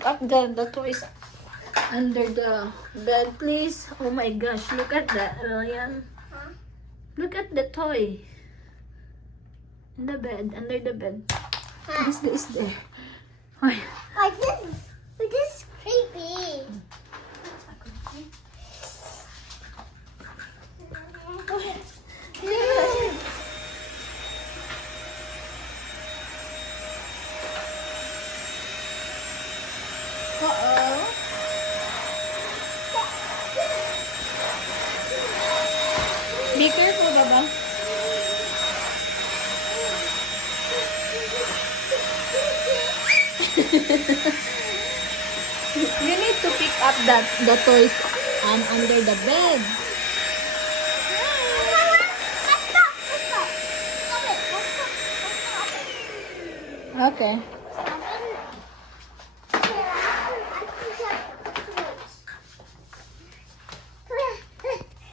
pick up the toys under the bed, please? Oh my gosh, look at that, Ryan. Huh? Look at the toy. In the bed, under the bed. Huh? What is this there? Why? Like this is creepy. Uh-oh. Be careful, Baba. You need to pick up the toys under the bed. Okay.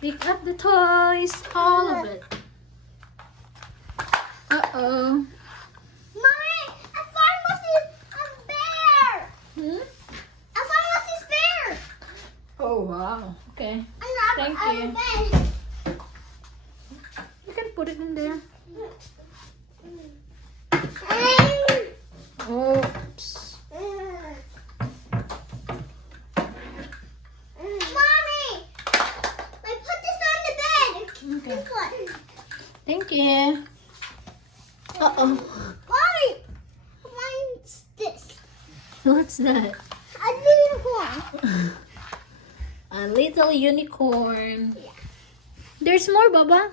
Pick up the toys, all of it. Uh-oh. Mommy, I found a bear. Hmm? I found this bear. Oh, wow. Okay. Thank you. You can put it in there. Oops. Mommy, I put this on the bed. Okay. This one. Thank you. Uh-oh. Mommy, what's this? What's that? A unicorn. A little unicorn. Yeah. There's more, Baba.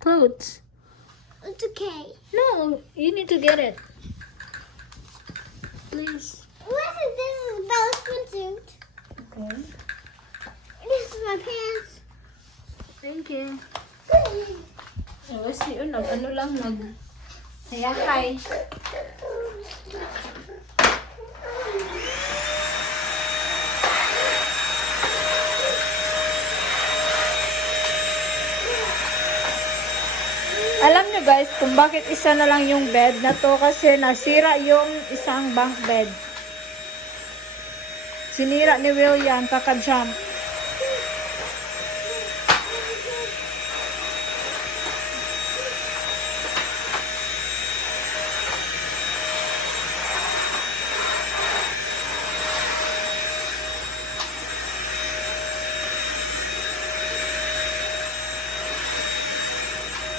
Clothes. It's okay. No, you need to get it. Please. Listen, this is Bella's swimsuit. Okay. This is my pants. Thank you. Kasi yun, ano lang, hayakay. Alam nyo guys, kung bakit isa na lang yung bed na to, kasi nasira yung isang bunk bed. Sinira ni William, kaka-jump.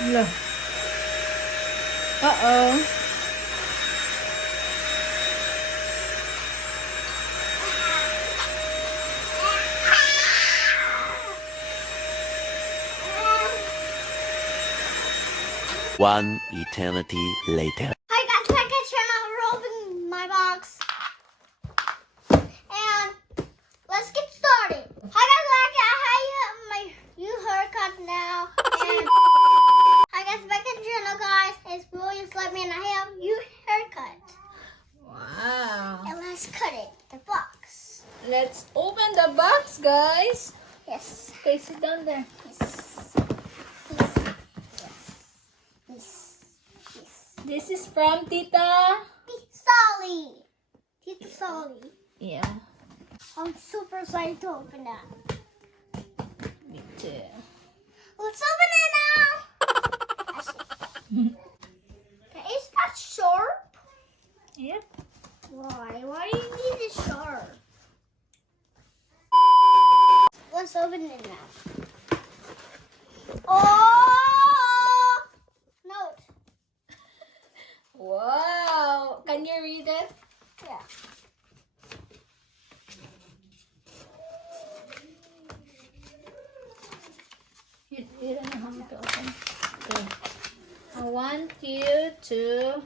Hello. Uh-oh. One eternity later. Hi guys, my channel. We're opening my box. And let's get started. Hi guys, I have my new haircut now. And hi guys, back to the channel guys. It's William'sLife and I have new haircut. Wow. And let's cut it. The box. Let's open the box, guys. Yes. Okay, sit down there. Yes. This is from Tita. Sollie. Tita Sollie. Yeah, I'm super excited to open that. me too. Let's open it now. Okay, is that sharp? Yep. Why? Why do you need it sharp? Let's open it now. Oh! Note. Wow. Can you read it? Yeah. You don't know how to open. Okay. I want you to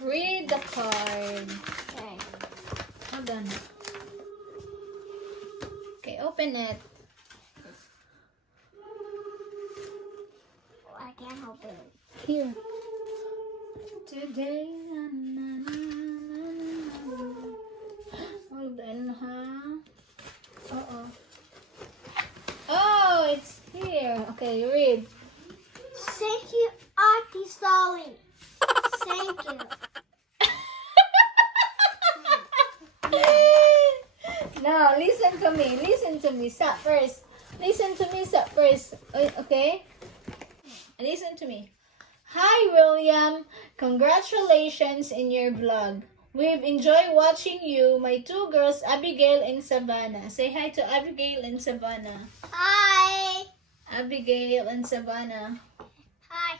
read the card. Okay. Hold on. Okay, open it. Oh, I can't open it. Here. Today. Hold on, huh? Uh-oh. Oh, it's here. Okay, read. Thank you, Auntie Sollie. Thank you. to me. Listen to me. Stop first. Listen to me. Stop first. Okay? Listen to me. Hi, William. Congratulations in your vlog. We've enjoyed watching you, my two girls, Abigail and Savannah. Say hi to Abigail and Savannah. Hi. Abigail and Savannah. Hi.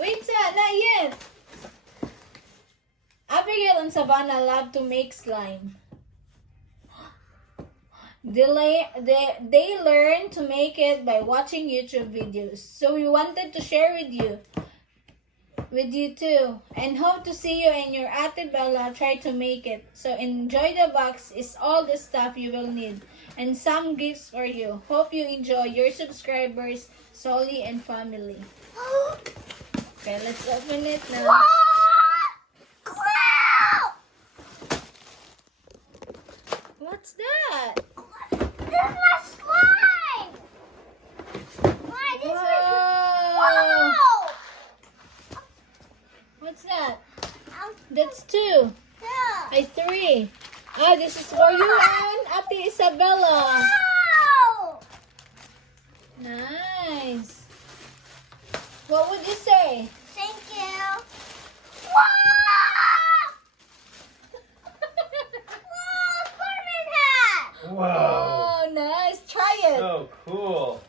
Wait, not yet. Abigail and Savannah love to make slime. They learn to make it by watching YouTube videos. So we wanted to share with you too, and hope to see you and your Ate Bella try to make it. So enjoy the box is all the stuff you will need and some gifts for you. Hope you enjoy your subscribers, Sollie and family. Okay, let's open it now. What? Wow! What's that? This is my slime. Why? This is Wow! wow. What's that? Um, That's 2. yeah. Ay, 3. Ah, this is for you and Ate Isabella. Wow. Nice. What would you say? Thank you. Wow! Wow, Spider-Man hat. Whoa! Oh, nice. Try it. So cool.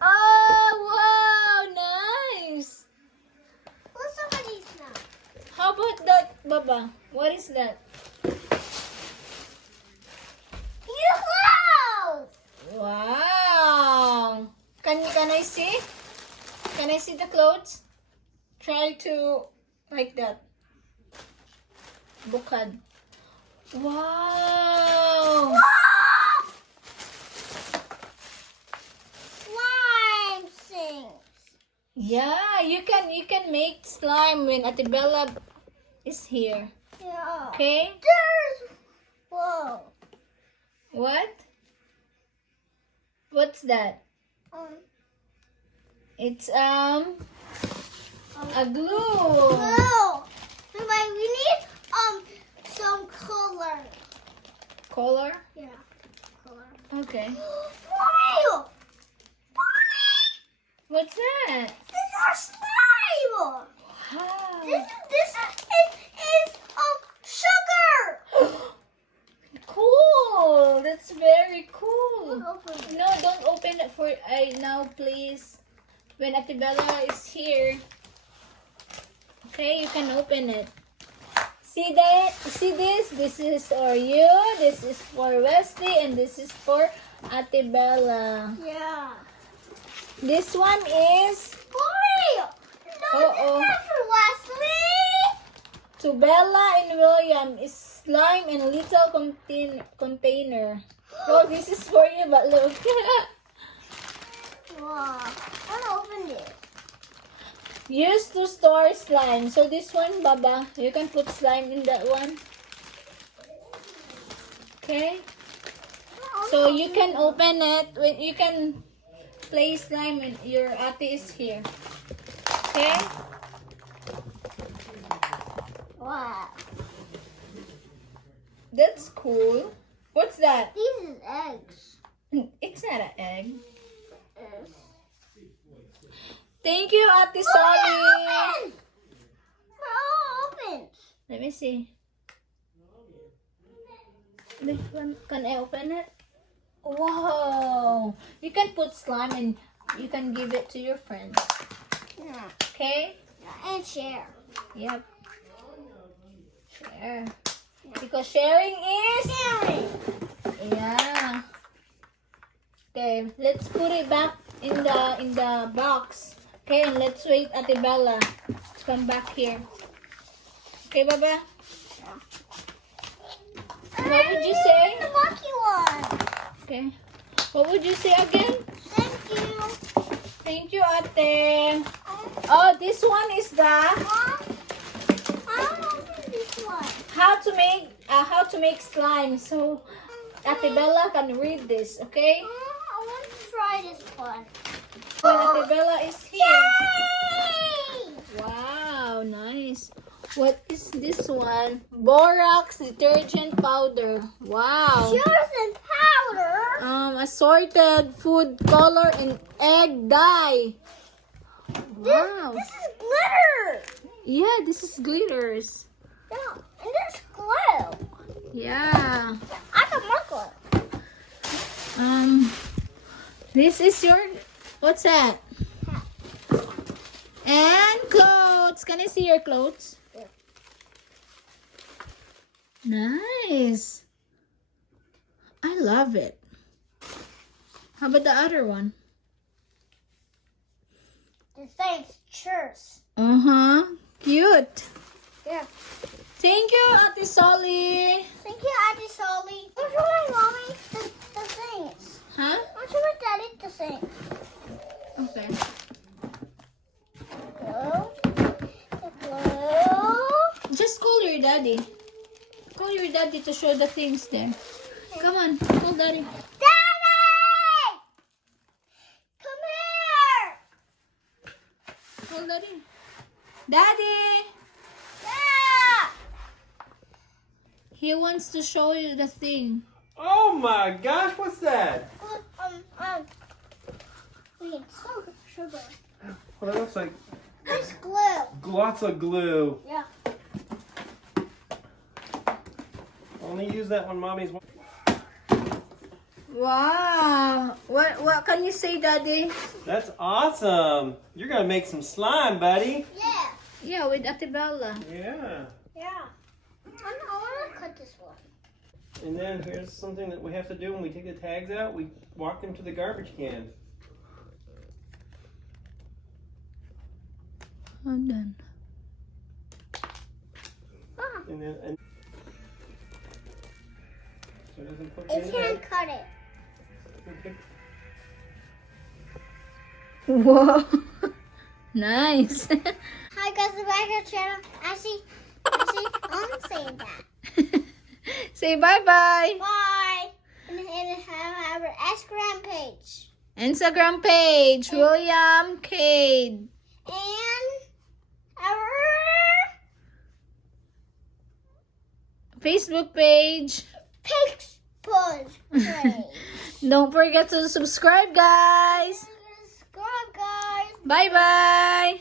Oh, wow. Nice. What's some of these now? How about that, Baba? What is that? You clothes. Wow. Can I see? Can I see the clothes? Try to like that. Bukad. Wow. Slime things. Yeah, you can make slime when Ate Bella is here. Yeah. Okay? There's. Whoa. What? What's that? It's a glue. Whoa. But we need some color. Color? Yeah. Color. Okay. Wow. What's that? This is slime. Wow. This is sugar. Cool. That's very cool. Open it. No, don't open it for now, please. When Ate Bella is here. Okay, you can open it. See that? See this? This is for you. This is for Wesley, and this is for Ate Bella. Yeah. This one is Boy. No, Uh-oh. this is not for Wesley. to Bella and William. Is slime in little container. Oh, this is for you, but look. Wow. I want to open it. Used to store slime. So this one, Baba, you can put slime in that one. Okay. So you can open it. When you can place slime when your ate is here. Okay. Wow. That's cool. What's that? These is eggs. It's not an egg. Yes. Thank you, Ate Sollie. Open! They're all open. Let me see. This one, can I open it? Wow! You can put slime and you can give it to your friends. Yeah. Okay? And share. Yep. Share. Because sharing is... Sharing. Yeah. Okay, let's put it back in the box. Okay, and let's wait Ate Bella to come back here. Okay, Baba? What would you say? The lucky one. Okay. What would you say again? Thank you. Thank you, Ate. Oh, this one is the I don't open this one. how to make slime. So Ate Bella can read this, okay? I want to try this one. When Ate Bella is here. Yay! Wow, nice. What is this one? Borax detergent powder. Wow. Yours and powder. Assorted food color and egg dye. Wow. This is glitter. Yeah, this is glitters. Yeah, and this is glue. Yeah. I got more glue. This is your, what's that? And clothes. Can I see your clothes? Yeah. Nice. I love it. How about the other one? The same shirts. Cute. Yeah. Thank you, Ate Sollie. Thank you, Auntie Solly. Don't you want mommy the things? Huh? Don't you want daddy the things? Okay. The glue. Just call your daddy. Call your daddy to show the things there. Come on, call daddy. Daddy! Come here! Call daddy. Daddy! Yeah! He wants to show you the thing. Oh my gosh, what's that? We need sugar. Well, that looks like It's glue. lots of glue. Yeah. Only use that when mommy's. Wow. What can you say, daddy? That's awesome. You're gonna make some slime, buddy. Yeah. Yeah, with Ate Bella. Yeah. Yeah. I want to cut this one. And then here's something that we have to do when we take the tags out. We walk them to the garbage can. I'm done. And then so it doesn't put It in can't cut it. there. Whoa. Nice. Hi guys, welcome back to the channel. Actually, I'm saying that. Say bye-bye. Bye. And have our Instagram page. Instagram page, William Cade. And our Facebook page. Facebook page. Don't forget to subscribe, guys. Subscribe, guys. Bye-bye.